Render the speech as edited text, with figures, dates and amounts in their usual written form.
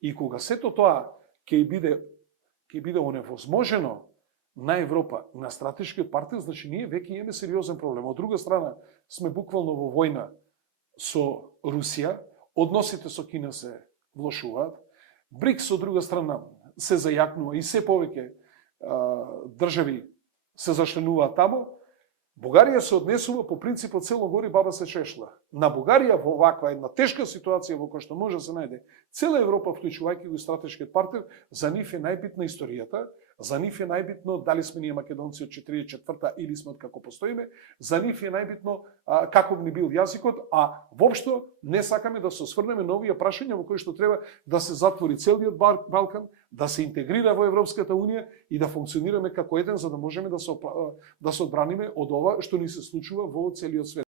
И кога сето тоа ќе биде оневозможено на Европа, на стратешкиот партнер, значи ние веќе имаме сериозен проблем. Од друга страна, сме буквално во војна со Русија, односите со Кина се влошуваат, БРИКС од друга страна се зајакнува и се повеќе држави се зашленуваат тамо. Бугарија се однесува по принципот село гори баба се шешла. На Бугарија во ваква една тешка ситуација во која што може да се најде цела Европа, вклучувајќи го стратешкиот партнер, за нив е најбитна историјата, за нив е најбитно дали сме ние македонци од 44-та или сме од како постоиме, за нив е најбитно каков ни бил јазикот, а воопшто не сакаме да се осврнеме на овие прашања во кои што треба да се затвори целиот Балкан, да се интегрира во Европската Унија и да функционираме како еден, за да можеме да се одбраниме од ова што ни се случува во целиот свет.